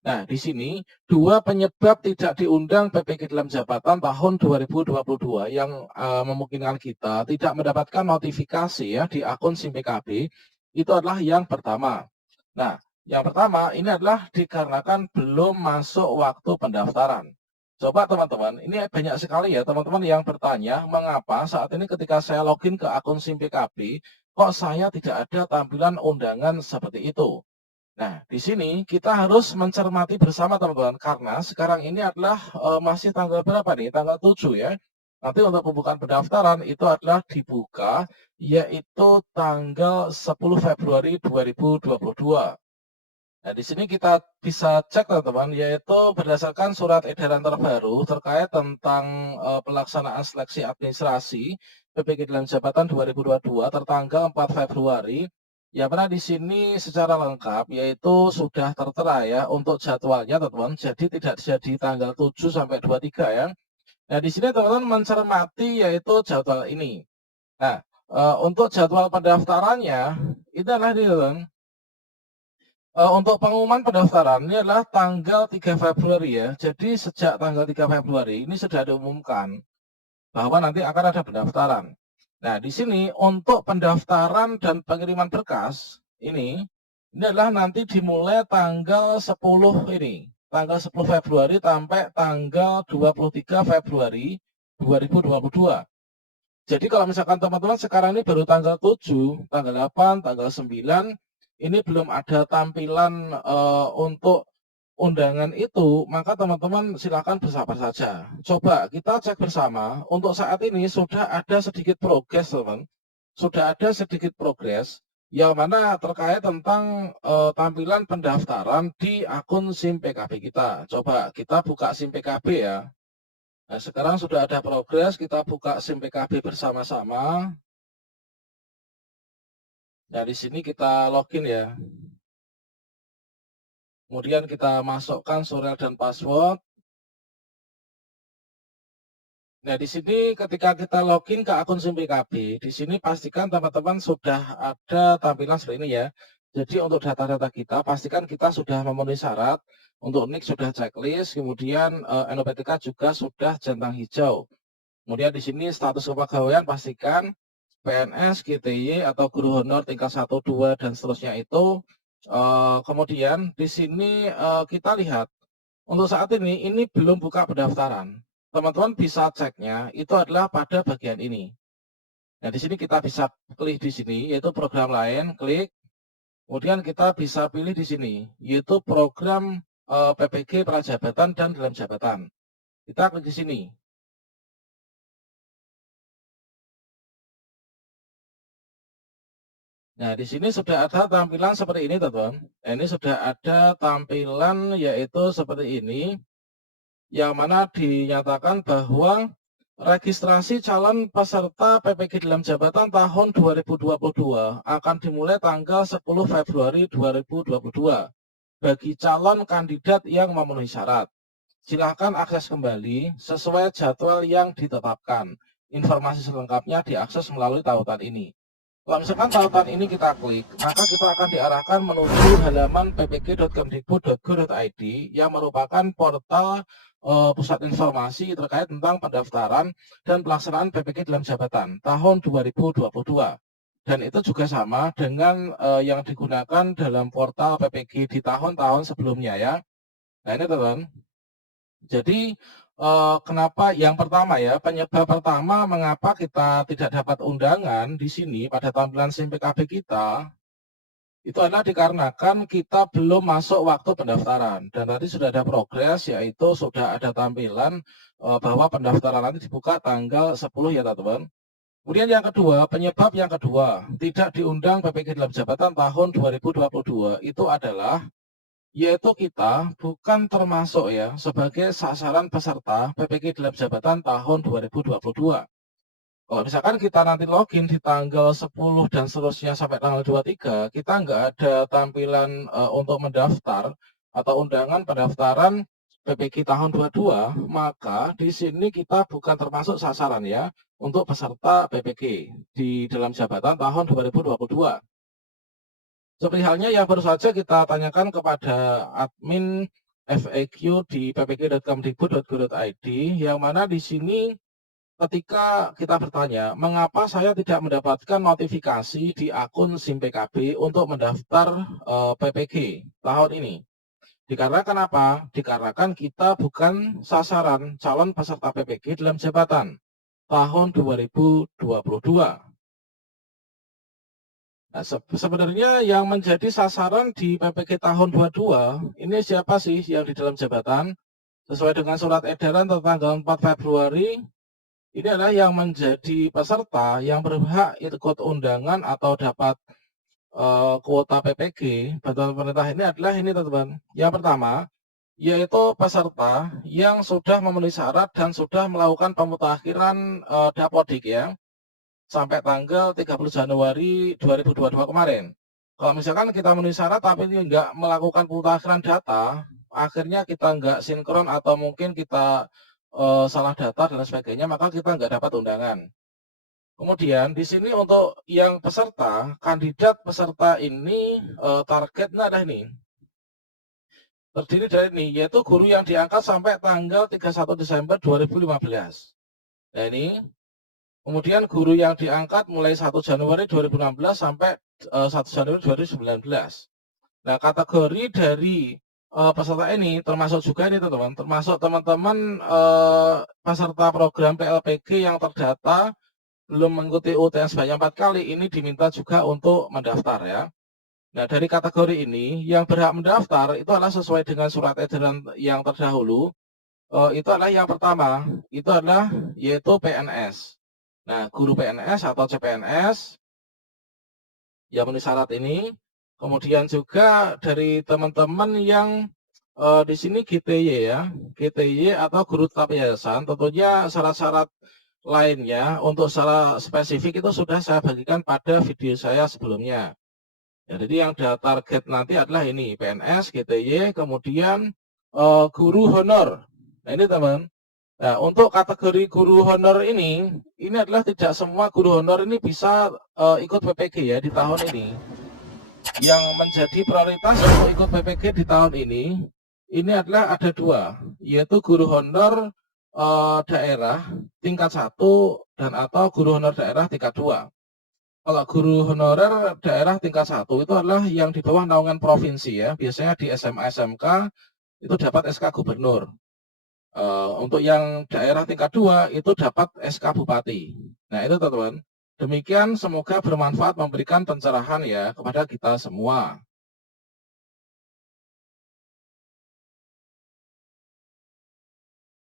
Nah, di sini dua penyebab tidak diundang PPK dalam jabatan tahun 2022 yang memungkinkan kita tidak mendapatkan notifikasi ya di akun SIM PKB itu adalah yang pertama. Nah, yang pertama ini adalah dikarenakan belum masuk waktu pendaftaran. Coba teman-teman, ini banyak sekali ya teman-teman yang bertanya mengapa saat ini ketika saya login ke akun SIM PKB kok saya tidak ada tampilan undangan seperti itu. Nah, di sini kita harus mencermati bersama teman-teman, karena sekarang ini adalah masih tanggal berapa nih? Tanggal 7 ya. Nanti untuk pembukaan pendaftaran itu adalah dibuka yaitu tanggal 10 Februari 2022. Nah, di sini kita bisa cek teman-teman, yaitu berdasarkan surat edaran terbaru terkait tentang pelaksanaan seleksi administrasi PPG dalam jabatan 2022 tertanggal 4 Februari. Ya, mana di sini secara lengkap yaitu sudah tertera ya untuk jadwalnya teman-teman. Jadi tidak jadi tanggal 7 sampai 23 ya. Nah, di sini teman-teman mencermati yaitu jadwal ini. Nah, untuk jadwal pendaftarannya itu adalah di teman. Untuk pengumuman pendaftaran ini adalah tanggal 3 Februari ya. Jadi sejak tanggal 3 Februari ini sudah diumumkan bahwa nanti akan ada pendaftaran. Nah, di sini untuk pendaftaran dan pengiriman berkas ini adalah nanti dimulai tanggal 10 ini, tanggal 10 Februari sampai tanggal 23 Februari 2022. Jadi kalau misalkan teman-teman sekarang ini baru tanggal 7, tanggal 8, tanggal 9, ini belum ada tampilan untuk undangan itu, maka teman-teman silakan bersabar saja. Coba kita cek bersama, untuk saat ini sudah ada sedikit progres, teman. Sudah ada sedikit progres yang mana terkait tentang tampilan pendaftaran di akun SIM PKB kita. Coba kita buka SIM PKB ya. Nah, sekarang sudah ada progres, kita buka SIM PKB bersama-sama. Nah, di sini kita login ya. Kemudian kita masukkan surel dan password. Nah, di sini ketika kita login ke akun SIM PKB, di sini pastikan teman-teman sudah ada tampilan seperti ini ya. Jadi untuk data-data kita, pastikan kita sudah memenuhi syarat. Untuk NIK sudah checklist, kemudian NOPTK juga sudah centang hijau. Kemudian di sini status kepegawaian pastikan PNS, GTY atau guru honor tingkat 1, 2 dan seterusnya itu. Kemudian di sini kita lihat untuk saat ini belum buka pendaftaran. Teman-teman bisa ceknya itu adalah pada bagian ini. Nah, di sini kita bisa klik di sini yaitu program lain, klik. Kemudian kita bisa pilih di sini yaitu program PPG prajabatan dan dalam jabatan. Kita klik di sini. Nah, di sini sudah ada tampilan seperti ini, teman-teman. Ini sudah ada tampilan yaitu seperti ini, yang mana dinyatakan bahwa registrasi calon peserta PPG dalam jabatan tahun 2022 akan dimulai tanggal 10 Februari 2022 bagi calon kandidat yang memenuhi syarat. Silakan akses kembali sesuai jadwal yang ditetapkan. Informasi selengkapnya diakses melalui tautan ini. Kalau misalkan tautan ini kita klik, maka kita akan diarahkan menuju halaman ppg.kemdikbud.go.id yang merupakan portal pusat informasi terkait tentang pendaftaran dan pelaksanaan PPG dalam jabatan tahun 2022. Dan itu juga sama dengan yang digunakan dalam portal PPG di tahun-tahun sebelumnya ya. Nah ini teman-teman. Jadi kenapa yang pertama ya, penyebab pertama mengapa kita tidak dapat undangan di sini pada tampilan SIM PKB kita, itu adalah dikarenakan kita belum masuk waktu pendaftaran. Dan tadi sudah ada progres, yaitu sudah ada tampilan bahwa pendaftaran nanti dibuka tanggal 10 ya teman-teman. Kemudian yang kedua, penyebab yang kedua, tidak diundang PPG dalam jabatan tahun 2022 itu adalah yaitu kita bukan termasuk ya sebagai sasaran peserta PPG dalam jabatan tahun 2022. Kalau misalkan kita nanti login di tanggal 10 dan seterusnya sampai tanggal 23, kita nggak ada tampilan untuk mendaftar atau undangan pendaftaran PPG tahun 22, maka di sini kita bukan termasuk sasaran ya untuk peserta PPG di dalam jabatan tahun 2022. Seperti halnya yang baru saja kita tanyakan kepada admin FAQ di ppk.kemdikbud.go.id, yang mana di sini ketika kita bertanya, mengapa saya tidak mendapatkan notifikasi di akun SIM PKB untuk mendaftar PPG tahun ini? Dikarenakan apa? Dikarenakan kita bukan sasaran calon peserta PPG dalam jabatan tahun 2022. Nah, sebenarnya yang menjadi sasaran di PPG tahun 22 ini siapa sih yang di dalam jabatan? Sesuai dengan surat edaran tanggal 4 Februari, ini adalah yang menjadi peserta yang berhak ikut undangan atau dapat kuota PPG bantuan pemerintah ini adalah ini teman-teman. Yang pertama, yaitu peserta yang sudah memenuhi syarat dan sudah melakukan pemutakhiran dapodik ya, sampai tanggal 30 Januari 2022 kemarin. Kalau misalkan kita memenuhi syarat tapi nggak melakukan pemutakhiran data, akhirnya kita nggak sinkron atau mungkin kita salah data dan sebagainya, maka kita nggak dapat undangan. Kemudian di sini untuk yang peserta, kandidat peserta ini targetnya ada ini. Terdiri dari ini, yaitu guru yang diangkat sampai tanggal 31 Desember 2015. Nah ini, kemudian guru yang diangkat mulai 1 Januari 2016 sampai 1 Januari 2019. Nah kategori dari peserta ini termasuk juga ini teman-teman, termasuk teman-teman peserta program PLPG yang terdata belum mengikuti UTS sebanyak 4 kali, ini diminta juga untuk mendaftar ya. Nah dari kategori ini yang berhak mendaftar itu adalah sesuai dengan surat edaran yang terdahulu, itu adalah yang pertama, itu adalah yaitu PNS. Nah guru PNS atau CPNS yang memenuhi syarat ini. Kemudian juga dari teman-teman yang di sini GTY ya, GTY atau guru tetap yayasan, tentunya syarat-syarat lainnya untuk secara spesifik itu sudah saya bagikan pada video saya sebelumnya. Ya, jadi yang target nanti adalah ini PNS, GTY, kemudian guru honor. Nah ini teman. Nah untuk kategori guru honor ini adalah tidak semua guru honor ini bisa ikut PPG ya di tahun ini. Yang menjadi prioritas untuk ikut PPG di tahun ini adalah ada dua, yaitu guru honor daerah tingkat 1 dan atau guru honor daerah tingkat 2. Kalau guru honorer daerah tingkat 1 itu adalah yang di bawah naungan provinsi ya, biasanya di SMA SMK itu dapat SK gubernur. Untuk yang daerah tingkat 2 itu dapat SK bupati. Nah itu teman-teman. Demikian semoga bermanfaat memberikan pencerahan ya kepada kita semua.